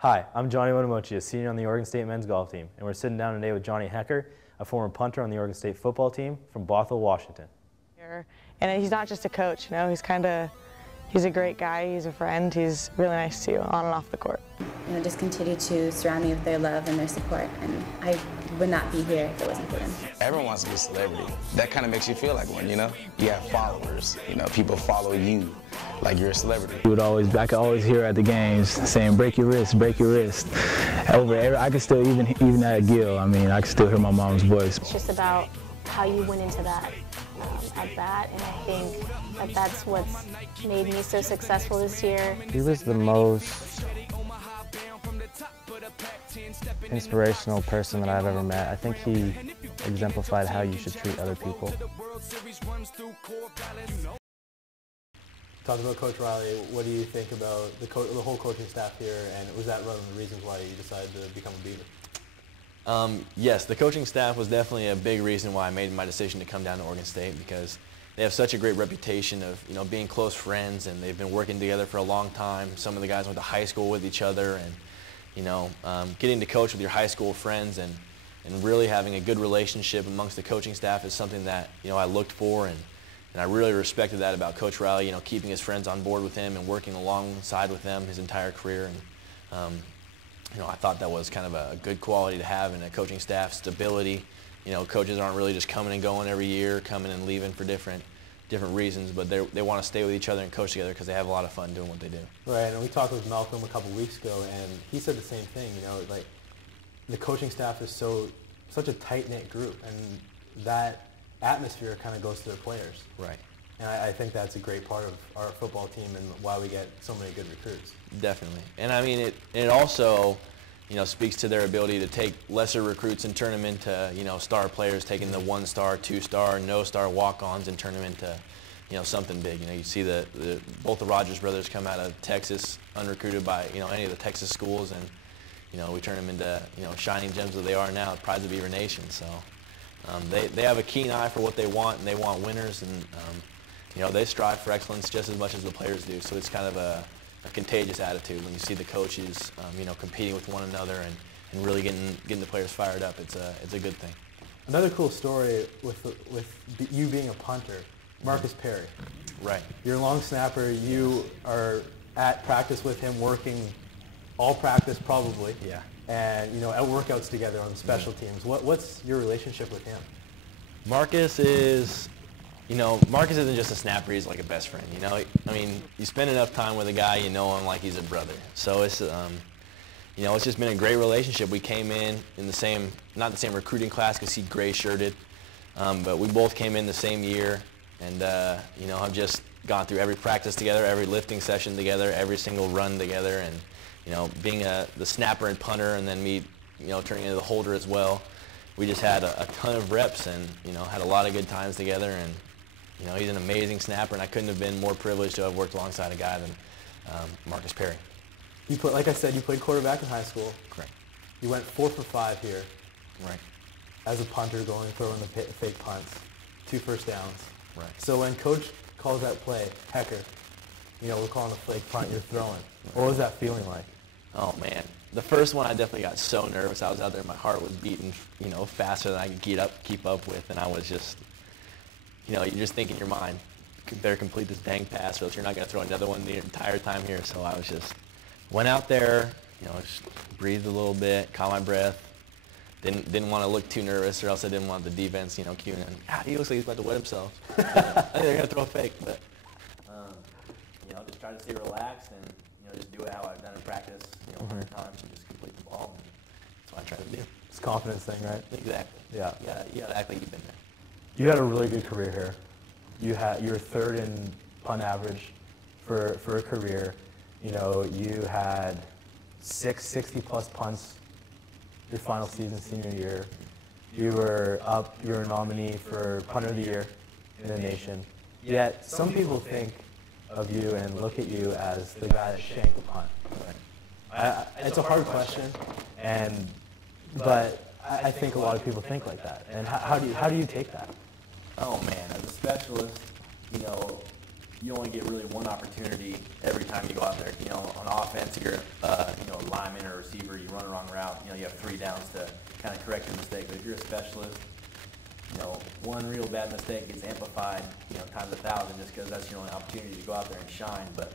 Hi, I'm Jonnie Motomochi, a senior on the Oregon State men's golf team, and we're sitting down today with Johnny Hekker, a former punter on the Oregon State football team from Bothell, Washington. And he's not just a coach, you know, he's a great guy, he's a friend, he's really nice to you on and off the court. You know, just continue to surround me with their love and their support, and I would not be here if it wasn't for them. Everyone wants to be a celebrity. That kind of makes you feel like one, you know? You have followers, you know, people follow you like you're a celebrity. I could always hear at the games saying, break your wrist, break your wrist. I could still, even at Gill, I mean, I could still hear my mom's voice. It's just about how you went into that at bat, and I think that that's what's made me so successful this year. He was the most inspirational person that I've ever met. I think he exemplified how you should treat other people. Talk about Coach Riley. What do you think about the whole coaching staff here, and was that one of the reasons why you decided to become a Beaver? Yes, the coaching staff was definitely a big reason why I made my decision to come down to Oregon State, because they have such a great reputation of, you know, being close friends, and they've been working together for a long time. Some of the guys went to high school with each other, and you know, getting to coach with your high school friends and really having a good relationship amongst the coaching staff is something that, you know, I looked for, and I really respected that about Coach Riley, you know, keeping his friends on board with him and working alongside with them his entire career. And you know, I thought that was kind of a good quality to have in a coaching staff, stability. You know, coaches aren't really just coming and going every year, coming and leaving for different reasons, but they want to stay with each other and coach together because they have a lot of fun doing what they do. Right, and we talked with Malcolm a couple weeks ago, and he said the same thing. You know, like the coaching staff is such a tight-knit group, and that atmosphere kind of goes to their players. Right. And I think that's a great part of our football team and why we get so many good recruits. Definitely. And I mean, it also, you know, speaks to their ability to take lesser recruits and turn them into, you know, star players, taking the 1-star, 2-star, no-star walk-ons and turn them into, you know, something big. You know, you see both the Rogers brothers come out of Texas unrecruited by, you know, any of the Texas schools, and, you know, we turn them into, you know, shining gems that they are now, Prides of Beaver Nation. So they have a keen eye for what they want, and they want winners, and you know, they strive for excellence just as much as the players do. So it's kind of a contagious attitude when you see the coaches, you know, competing with one another and really getting the players fired up. It's a good thing. Another cool story with you being a punter, Marcus Perry. Right. You're a long snapper. You are at practice with him, working all practice probably. Yeah. And you know, at workouts together on the special teams. What's your relationship with him? Marcus is. You know, Marcus isn't just a snapper, he's like a best friend, you know? I mean, you spend enough time with a guy, you know him like he's a brother. So it's, you know, it's just been a great relationship. We came in the same, not the same recruiting class because he gray-shirted, but we both came in the same year, and, you know, I've just gone through every practice together, every lifting session together, every single run together, and, you know, being the snapper and punter, and then me, you know, turning into the holder as well. We just had a ton of reps and, you know, had a lot of good times together, and you know, he's an amazing snapper, and I couldn't have been more privileged to have worked alongside a guy than Marcus Perry. Like I said, you played quarterback in high school. Correct. You went 4 for 5 here. Right. As a punter, throwing the fake punts, 2 first downs. Right. So when coach calls that play, Hekker, you know, we're calling a fake punt, you're throwing. What was that feeling like? Oh man, the first one I definitely got so nervous. I was out there, my heart was beating, you know, faster than I could keep up with, and I was just. You know, you just think in your mind, you better complete this dang pass or else you're not going to throw another one the entire time here. So I was just, went out there, you know, just breathed a little bit, caught my breath. Didn't want to look too nervous or else I didn't want the defense, you know, cueing in. He looks like he's about to wet himself. I think they're going to throw a fake. But, you know, just try to stay relaxed and, you know, just do it how I've done in practice, you know, 100 times and just complete the ball. And that's what I try to do. It's a confidence thing, right? Exactly. Yeah. You got to act like you've been there. You had a really good career here. You were 3rd in punt average for a career. You know, you had 60-plus punts your final season, senior year. You were a nominee for punter of the year in the nation. Yet some people think of you and look at you as the guy that shanked the punt. It's a hard question, but I think a lot of people think like that. And how do you take that? Oh man, as a specialist, you know, you only get really one opportunity every time you go out there. You know, on offense, you're you know, a lineman or a receiver, you run a wrong route, you know, you have 3 downs to kind of correct your mistake. But if you're a specialist, you know, one real bad mistake gets amplified, you know, times 1,000 just because that's your only opportunity to go out there and shine. But,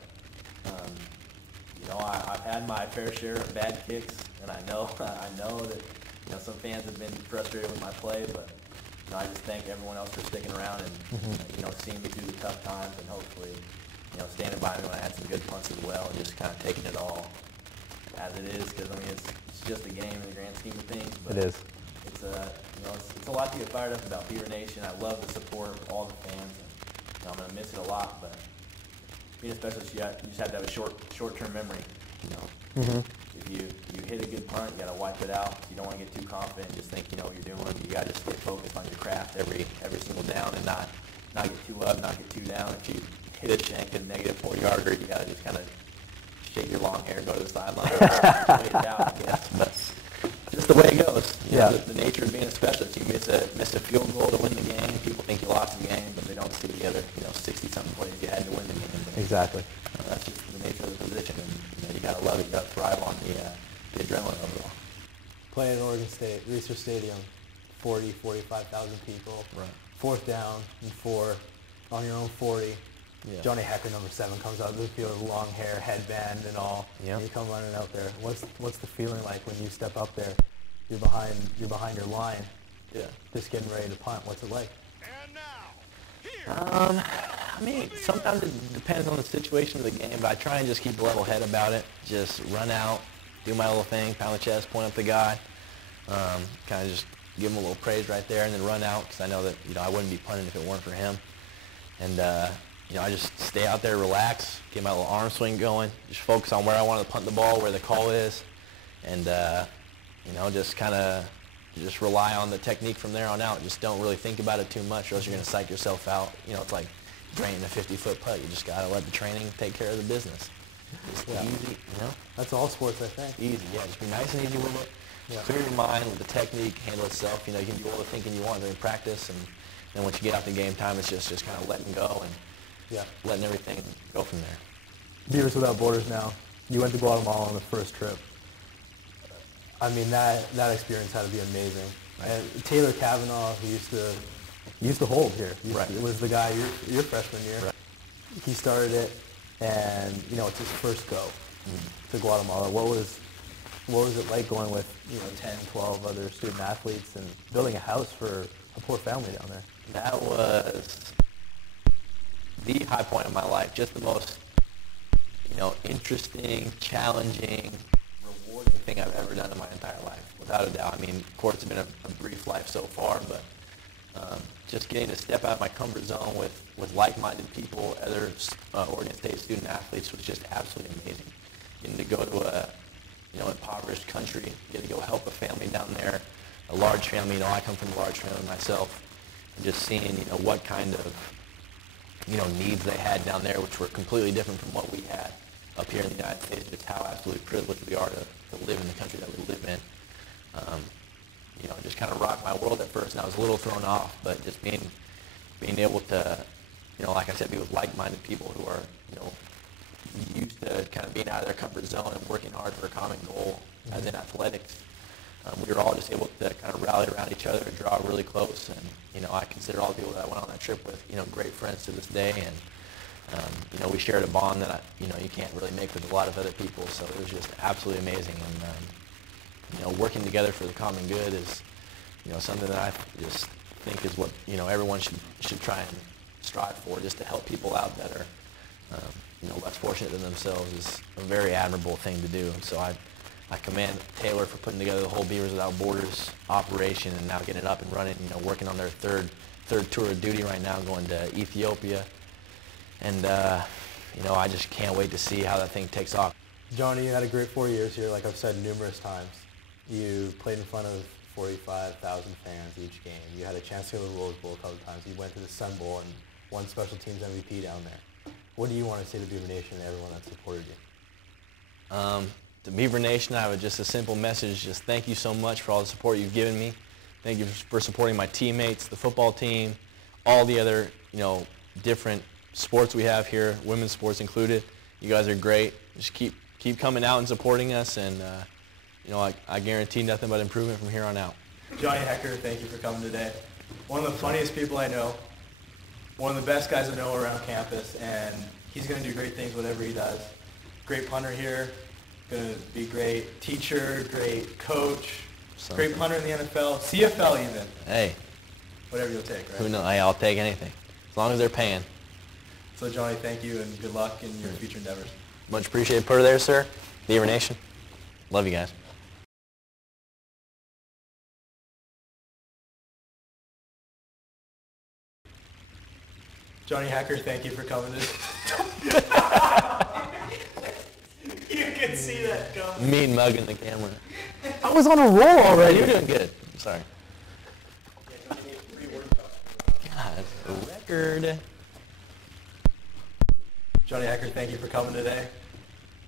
you know, I've had my fair share of bad kicks, and I know that, you know, some fans have been frustrated with my play, but, you know, I just thank everyone else for sticking around and, you know, seeing me through the tough times and hopefully, you know, standing by me when I had some good punts as well and just kind of taking it all as it is, because, I mean, it's just a game in the grand scheme of things. But It is. It's you know, it's a lot to get fired up about. Beaver Nation, I love the support of all the fans, and you know, I'm gonna miss it a lot. But being a specialist, you just have to have a short-term memory. You know, if you hit a good punt, you gotta wipe it out. You don't want to get too confident and just think you know what you're doing. You gotta just stay focused on your craft every single down and not get too up, not get too down. If you hit a shank at a negative 4-yarder, you gotta just kind of shake your long hair, go to the sideline, wait it out, I guess. But just the way it goes. You know, the nature of being a specialist. You miss a field goal to win the game. People think you lost the game, but they don't see the other, you know, 60-something plays you had to win the game. But, Exactly. that's just the nature of the position, and you know, you gotta love it. You gotta thrive on the adrenaline of it all. Playing at Oregon State, Reser Stadium, 45,000 people. Right. 4th down and 4 on your own 40. Yeah. Johnny Hekker, number 7, comes out of the field with long hair, headband, and all. Yep. And you come running out there. What's the feeling like when you step up there? You're behind your line. Yeah. Just getting ready to punt. What's it like? I mean, sometimes it depends on the situation of the game, but I try and just keep a level head about it. Just run out, do my little thing, pound the chest, point up the guy, kind of just give him a little praise right there, and then run out because I know that you know I wouldn't be punting if it weren't for him. And you know, I just stay out there, relax, get my little arm swing going, just focus on where I want to punt the ball, where the call is, and you know, just kind of just rely on the technique from there on out. Just don't really think about it too much, or else you're going to psych yourself out. You know, it's like draining a 50-foot putt. You just got to let the training take care of the business. Just easy, you know? That's all sports, I think. Easy, yeah. Just be nice and easy with it. Yeah. Clear your mind, let the technique handle itself. You know, you can do all the thinking you want during practice, and then once you get out the game time, it's just kind of letting go and letting everything go from there. Beavers Without Borders now. You went to Guatemala on the first trip. I mean, that experience had to be amazing. Right. And Taylor Kavanaugh, who used to hold here. It was the guy your freshman year. Right. He started it, and you know, it's his first go to Guatemala. What was it like going with 10, 12 other student athletes and building a house for a poor family down there? That was the high point of my life. Just the most, interesting, challenging, rewarding thing I've ever done in my entire life, without a doubt. I mean, of course, it's been a brief life so far, but just getting to step out of my comfort zone with like-minded people, other Oregon State student athletes, was just absolutely amazing. Getting to go to a impoverished country, get to go help a family down there, a large family. I come from a large family myself, and just seeing what kind of needs they had down there, which were completely different from what we had up here in the United States. Just how absolutely privileged we are to live in the country that we live in. Just kind of rocked my world at first, and I was a little thrown off, but just being able to, like I said, be with like-minded people who are, used to kind of being out of their comfort zone and working hard for a common goal, as in athletics. We were all just able to kind of rally around each other and draw really close, and I consider all the people that I went on that trip with, great friends to this day, and we shared a bond that you can't really make with a lot of other people. So it was just absolutely amazing, and working together for the common good is something that I just think is what everyone should try and strive for, just to help people out that are less fortunate than themselves, is a very admirable thing to do. And so I commend Taylor for putting together the whole Beavers Without Borders operation, and now getting it up and running, working on their third tour of duty right now, going to Ethiopia. And, I just can't wait to see how that thing takes off. Johnny, you had a great 4 years here, like I've said numerous times. You played in front of 45,000 fans each game. You had a chance to go to the Rose Bowl a couple times. You went to the Sun Bowl and won Special Teams MVP down there. What do you want to say to Beaver Nation and everyone that supported you? To Beaver Nation, I have just a simple message. Just thank you so much for all the support you've given me. Thank you for supporting my teammates, the football team, all the other, different sports we have here, women's sports included. You guys are great. Just keep coming out and supporting us, and you know, I guarantee nothing but improvement from here on out. Johnny Hekker, thank you for coming today. One of the funniest people I know, one of the best guys I know around campus, and he's going to do great things whatever he does. Great punter here, going to be great teacher, great coach, great punter in the NFL, CFL even. Hey. Whatever you'll take, right? Who knows? I'll take anything, as long as they're paying. So Johnny, thank you, and good luck in your future endeavors. Much appreciated. Put her there, sir. Beaver Nation. Love you guys. Johnny Hekker, thank you for coming You can see that coming. Mean mugging the camera. I was on a roll already. You're doing good. I'm sorry. God, record. Johnny Hekker, thank you for coming today.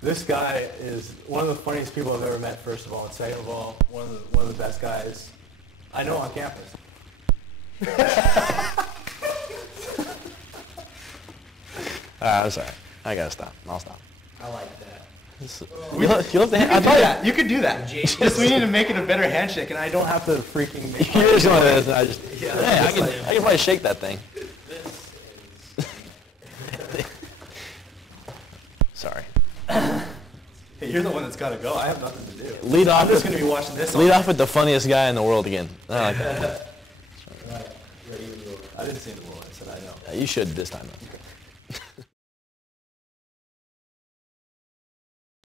This guy is one of the funniest people I've ever met, first of all, and second of all, one of the best guys I know on campus. I'm sorry. I gotta stop. I'll stop. I like that. You love the hand. I thought You could do that. Just we need to make it a better handshake, and I don't have to freaking make You're just going to I just, Yeah, hey, I can probably shake that thing. Sorry. Hey, you're the one that's got to go. I have nothing to do. Lead off. I'm just going to be watching this. Lead off with the funniest guy in the world again. I like that. I didn't say the rule. I said I know. You should this time, though.